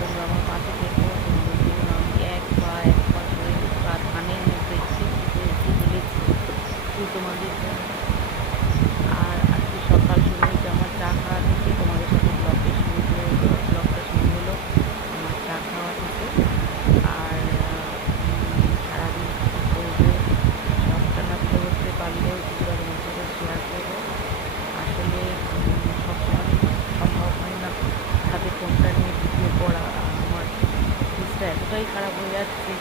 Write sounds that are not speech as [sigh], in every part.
তোমরা আমার পাশে তোমাদের আমি এক পা এক পা করে কানের মধ্যে তোমাদের জন্য আর আজকে সকাল শুরু হয়েছে আমার চা খাওয়া থেকে তোমাদের সাথে ব্লগটা শুরু করে ব্লগটা শুরু হলো আমার চা খাওয়া থেকে আর উম, সারাদিন কী করব সবটা না তুলে ধরতে পারলেও কিছু তোমাদের সাথে শেয়ার করব আসলে উম, সবসময় সম্ভব হয় না হাতে ফোনটা নিয়ে ভিডিও করা আর আমার ফেসটা খারাপ হয়ে যাচ্ছে।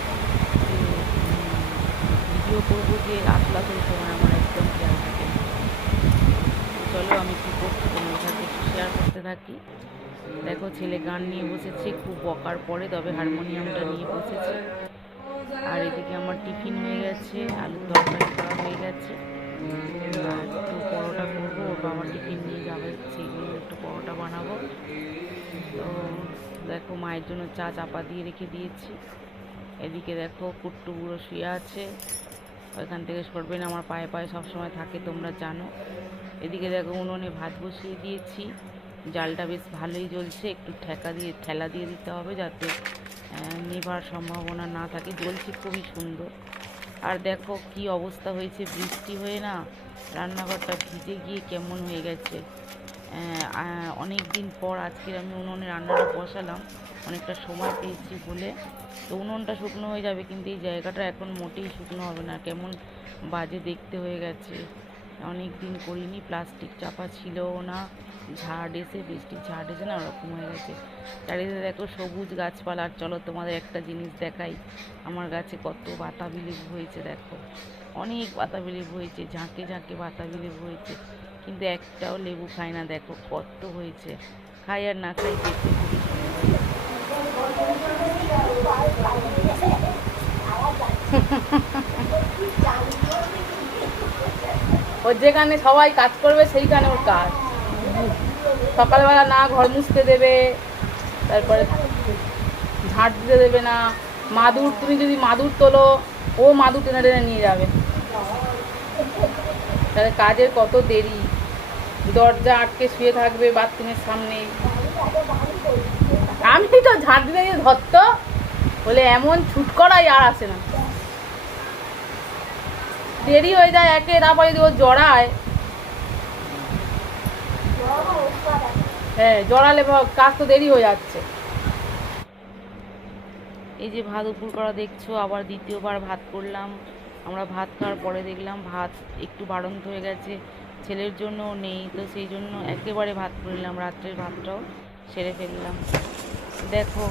ভিডিও করব যে সেই সময় আমার একদম খেয়াল থাকে চলো আমি কী করছি তোমার সাথে একটু শেয়ার করতে থাকি। দেখো, ছেলে গান নিয়ে বসেছে, খুব বকার পরে, তবে হারমোনিয়ামটা নিয়ে বসেছে। আর এদিকে আমার টিফিন হয়ে গেছে, আলুর তরকারি করা হয়ে গেছে। একটু পরোটা করব বাবা টিফিন নিয়ে যাবে সেই জন্য একটু পরোটা বানাবো। তো দেখো মায়ের জন্য চা চাপা দিয়ে রেখে দিয়েছি। এদিকে দেখো কুট্টু বুড়ো শুয়ে আছে। ওইখান থেকে সরবে না আমার পায়ে পায়ে সবসময় থাকে, তোমরা জানো। এদিকে দেখো উনুনে ভাত বসিয়ে দিয়েছি। জালটা বেশ ভালোই জ্বলছে, একটু ঠেকা দিয়ে, ঠেলা দিয়ে দিতে হবে যাতে নেভার সম্ভাবনা না থাকে। জ্বলছে খুবই সুন্দর। আর দেখো কি অবস্থা হয়েছে, বৃষ্টি হয়ে না রান্নাঘরটা ভিজে গিয়ে কেমন হয়ে গেছে। অনেক দিন পর আজকের আমি উনুনে রান্নাটা বসালাম। অনেকটা সময় পেয়েছি বলে। তো উনুনটা শুকনো হয়ে যাবে, কিন্তু এই জায়গাটা এখন মোটেই শুকনো হবে না। কেমন বাজে দেখতে হয়ে গেছে। অনেক দিন করিনি, প্লাস্টিক চাপা ছিলও না, ঝাড় এসে বৃষ্টির ঝাড় এসে না ওরকম হয়ে গেছে। চারিদিকে দেখো সবুজ গাছপালা, আর চলো তোমাদের একটা জিনিস দেখাই। আমার গাছে কত বাতাবি লেবু হয়েছে, দেখো। অনেক বাতাবি লেবু হয়েছে, ঝাঁকে ঝাঁকে বাতাবি লেবু হয়েছে। কিন্তু একটাও লেবু খায় না। দেখো কত হয়েছে। খাই আর না খাই দেখতে [laughs] ওর যেখানে সবাই কাজ করবে, সেইখানে ওর কাজ। সকালবেলা না ঘর মুছতে দেবে, তারপরে ঝাঁট দিতে দেবে না। মাদুর, তুমি যদি মাদুর তোলো, ও মাদুর টেনে টেনে নিয়ে যাবে। তাহলে কাজের কত দেরি। দরজা আটকে শুয়ে থাকবে বাথরুমের সামনে। আমি তো ঝাঁট দিতে গিয়ে ধরত, বলে এমন ছুট করাই আর আসে না। দেরি হয়ে যায় একে, তারপরে যদি ও জড়ায় হ্যাঁ জড়ালে কাজ তো দেরি হয়ে যাচ্ছে। এই যে ভাত উপর করা দেখছ, আবার দ্বিতীয়বার ভাত করলাম। আমরা ভাত খাওয়ার পরে দেখলাম ভাত একটু বাড়ন্ত হয়ে গেছে। ছেলের জন্য নেই, তো সেই জন্য একেবারে ভাত করলাম, রাত্রের ভাতটাও সেরে ফেললাম। দেখো,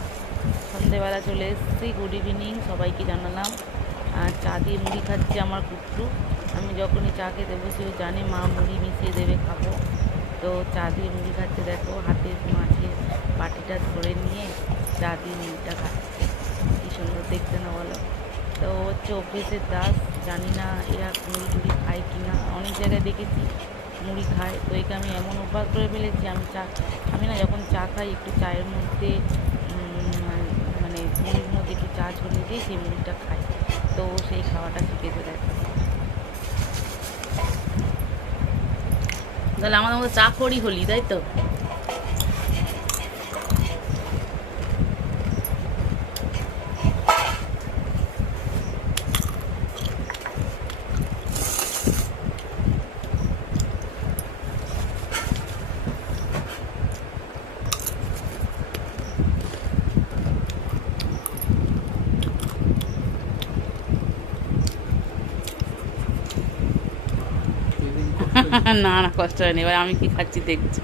সন্ধেবেলা চলে এসেছি গুড ইভিনিং সবাইকে জানালাম। আর চা দিয়ে মুড়ি খাচ্ছে আমার কুট্টু। আমি যখনই চা খেতে বসি, ও জানে মা মুড়ি মিশিয়ে দেবে, খাব। তো চা দিয়ে মুড়ি খাচ্ছে, দেখো হাতে মাছের বাটিটা ধরে নিয়ে চা দিয়ে মুড়িটা খাচ্ছে। কী সুন্দর দেখতে না বলো? তো হচ্ছে অভ্যেসের দাস। জানি না এরা মুড়ি টুড়ি খায় কি না, অনেক জায়গায় দেখেছি মুড়ি খায়। তো একে আমি এমন অভ্যাস করে ফেলেছি, আমি চা, আমি না যখন চা খাই একটু চায়ের মধ্যে মানে মুড়ির মধ্যে একটু চা ছড়িয়ে দিয়ে সেই মুড়িটা খাই। তো সেই খাওয়াটা শিখেছে দেখো। তাহলে আমাদের মধ্যে চা করি হলি, তাই তো? না না কষ্ট হয়নি এবার আমি কি খাচ্ছি দেখছি।